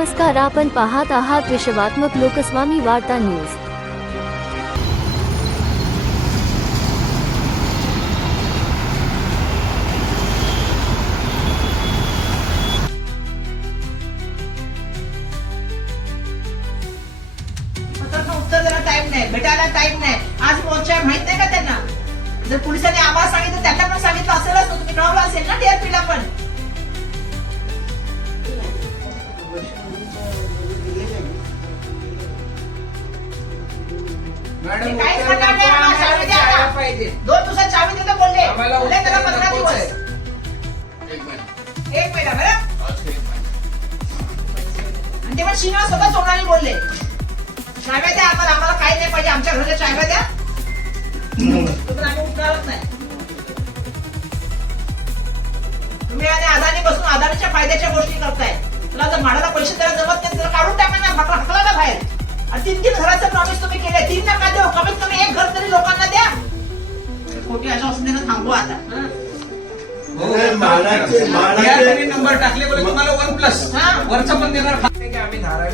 नमस्कार आपण पाहत आहात विश्वात्मक लोकस्वामी वार्ता न्यूज. पत्राचं उत्तर द्यायला टाइम नाही भेटायला टाइम नाही. आज मोर्चा आहे, माहीत नाही का त्यांना? जर पोलिसांनी आवाज सांगितलं त्यांना पण सांगितलं असेलच ना तुम्ही कळवलं असेल ना टीआरपीला पण? श्रीनिवास स्वतः सोनाली बोलले. चाव्या द्या आम्हाला आम्हाला काही नाही पाहिजे आमच्या घराच्या चाव्या द्या तोपर्यंत आम्ही उठणारच नाही. तुम्ही आणि अदानी बसून अदानीच्या फायद्याच्या गोष्टी करताय. तुला जर भाड्याला पैसे द्यायला जमत नाही तर काढून टाका ना बाकडा हकला ना बाहेर. आणि तीन तीन घराचं प्रॉमिस तुम्ही केले तीन नका देऊ कमीत कमी एक घर तरी लोकांना द्या. खोटी आश्वासन देणं थांबवा आता. हं. नाही, मानाचे- मानाचे- या तुम्ही नंबर टाकले बरं तुम्हाला वन प्लस हा. वरचा पण देणार.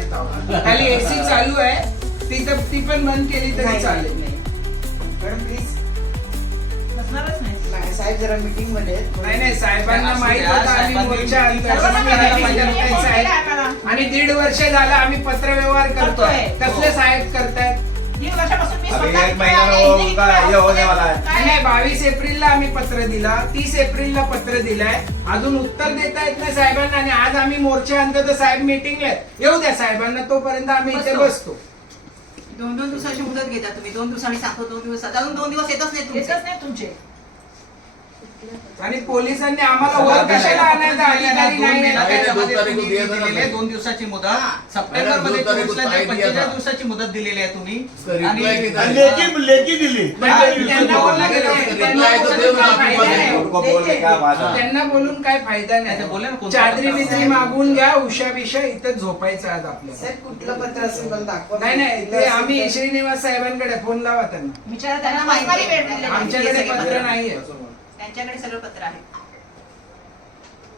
खाली एसी चालू आहे ती तर ती पण बंद केली तरी चालेल नाही. मॅडम प्लीज नसणारच नाही नाही, साहेब जरा मीटिंगमध्ये आहेत. नाही नाही साहेबांना माहीत होतं आम्ही साहेबांनी मोर्चा आणतोय. सर्वांना असं करायला माहिती आहे. आम्हाला. आणि दीड वर्ष झालं आम्ही पत्रव्यवहार करतोय करतोय. कसले एक महीना है. काय? नाही बावीस एप्रिलला आम्ही पत्र दिला तीस एप्रिलला पत्र दिलंय. अजून उत्तर देता येत नाही साहेबांना आणि आज आम्ही मोर्चा आणतो तर साहेब मिटिंगला आहेत. येऊ द्या साहेबांना तोपर्यंत आम्ही इथे बसतो. बसतो. दोन दोन दिवसाची मुदत घेता तुम्ही. दोन दिवसांनी सांगतो दोन दिवस अजून दोन दिवस येतच नाही तुमचे. येतच नाही तुमचे. आणि पोलिसांनी आम्हाला वर कशाला आणायचा अधिकारी नाही आहे. दोन दिवसाची मुदत सप्टेंबरमध्ये चोवीसला पंचेचाळीस दिवसाची मुदत दिलेली आहे तुम्ही आणि लेखी लेखी दिली त्यांना बोललं गेलं, त्यांना बोलून काय फायदा नाही. है. त्यांना बोलून काय फायदा बोलले ना कोणतं चादरी पत्र बिदरी मागून घ्या उषा बिषा इथं झोपायचं आज आपल्याला साहेब कुठलं पत्र असेल मला दाखवा नाही नाही ते आम्ही श्रीनिवास साहेबांकडे फोन लावा त्यांना विचारा त्यांना माहिती आमच्याकडे पत्र. नाहीये त्यांच्याकडे सगळं पत्र आहे.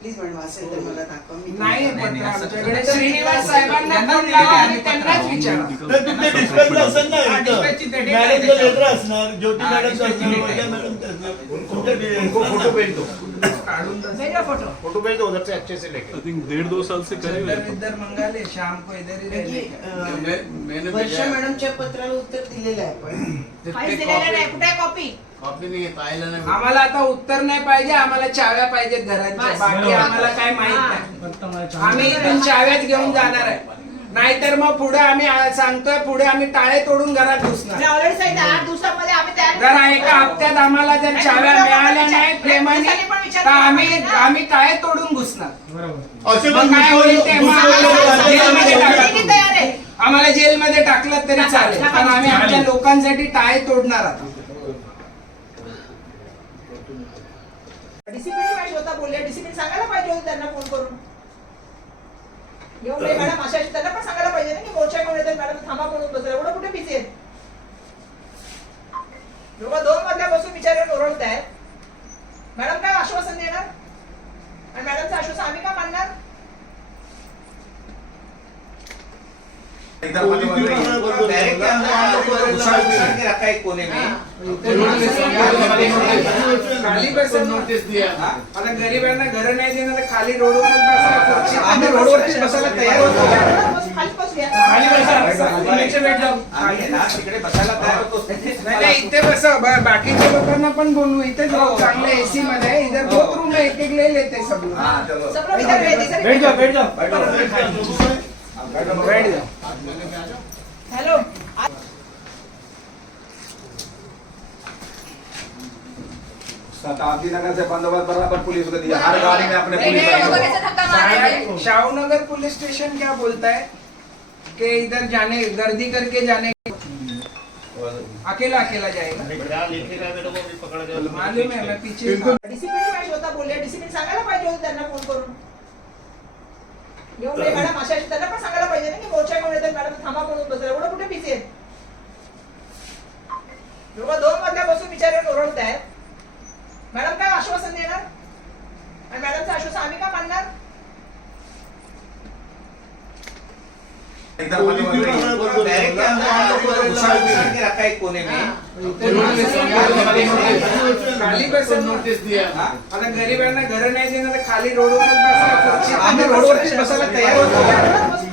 प्लीज मॅडम असेल तर मला दाखवा. मी नाही नाही, पत्र नाही, असं- आमच्याकडे. श्रीनिवास साहेबांना त्यांना फोन दिलेले लावा आहे. आणि पत्र. त्यांनाच विचारा तर तुमचे dispatch असेल ना हा, इथं. dispatchची ते date आहे मॅडमचं त्याच्यावर. लेटर असणार ज्योती हा, मॅडमचं dispatchची असणार date आहे. वैद्य मॅडमचं असणार. तुमच्या फोटो भेज दो काढून तसं. वेगळा फोटो फोटो भेज दो. उधर से अच्छे से लेके आई थिंक डेढ़ दो साल से करे हुए इधर इधर मंगाले शाम को इधर ही रहने देखिए, का। अं, वर्षा मॅडमच्या पत्राला उत्तर दिलेलं आहे आपण काहीच दिलेलं नाही कुठे कॉपी आम्हाला आता उत्तर नाही पाहिजे आम्हाला चाव्या पाहिजेत घरांच्या. बस. बाकी आम्हाला काय माहीत नाही. आम्ही इथून चाव्याच घेऊन जाणार आहे. नाहीतर मग पुढे आम्ही आ- सांगतोय पुढे आम्ही टाळे तोडून घरात घुसणार. मी ऑलरेडी सांगितलं आठ दिवसामध्ये आम्ही तयार जर एका हप्त्यात आम्हाला जर चाव्या मिळाल्या नाही प्रेमाने तर आम्ही आम्ही टाळे तोडून घुसणार. असे मग काय होईल ते मग आम्हाला जेलमध्ये टाकलं तरी चालेल. पण आम्ही आमच्या लोकांसाठी टाळे तोडणार आहोत. डिसिप्लिन पाहिजे होता बोलले. डिसिप्लिन सांगायला पाहिजे होतं त्यांना फोन करून. येऊन मॅडम अशा त्यांना पण सांगायला पाहिजे ना की मोर्चा घेऊन येतात मॅडम थांबा म्हणून बसला. एवढं कुठे बिझी आहेत लोक दोन मधल्यापासून विचार ओरडत आहेत मॅडम काय आश्वासन देणार आणि मॅडमचं आश्वासन आम्ही का मानणार इधर वाले बोल रहे हैं, डायरेक्ट के अंदर हम लोग को घुसा घुसा के रखा है एक कोने में खाली बसून आता गरिबांना घर नाही देणार तर खाली रोडवरच बसा आम्ही रोडवरती बसायला तयार होतो. खाली बसूया खाली बसा. इथे भेट जाऊ. आम्ही ना तिकडे बसायला तयार होतो. नाही इथे बसा. बाकीच्या लोकांना पण बोलू इथे जाऊ चांगले एसी मध्ये इधर बहुत रूम है एक एक ले लेते सब लोग हाँ चलो. सगळं इथं वेळ- बैठ जाओ हॅलो। शताब्दी नगर से बंदोबस्त बराबर पुलिस को दिया। हर गाड़ी में अपने पुलिस हैं? शाह- शाहनगर पुलिस स्टेशन क्या बोलता है कि इधर जाने गर्दी करके जाने अकेला अकेला जाएगा। मालूम है मैं पीछे डिसिप्लिन पाहिजे होता बोलले डिसिप्लिन सांगायला पाहिजे होतं त्यांना फ़ोन करून घेऊन येऊन मॅडम. अशा अशी- त्यांना पण सांगायला पाहिजे ना की मोर्चा घेऊन येतात मॅडम. थांबा म्हणून बसला. एवढं कुठे बिझी आहे दोन मधल्यापासून विचार ओरडत आहेत मॅडम काय आश्वासन देणार आणि मॅडमचं आश्वासन आम्ही का मानणार एकदम बंदोबस्त नहीं। बैरक के अंदर हम लोग को घुसा के रखा है. एक कोने में खाली बसेल ना. आता गरिबांना घर नाही देणार तर खाली रोडवरच बसा खुर्ची आम्ही रोडवरतीच बसायला तयार होतो.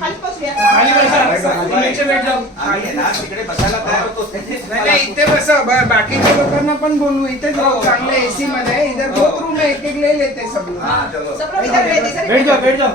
खाली बसूया. खाली बसा. इथे भेट जाऊ. आम्ही आहे ना तिकडे बसायला तयार होतो. नाही नाही इथे बसा. बाकीच्या लोकांना पण बोलवू इथेच राहू चांगले एसी मध्ये इधर बहुत रूम है एक एक ले लेते सब लोग हाँ, चलो. सगळं भेट. बैठ जाओ बैठ जाओ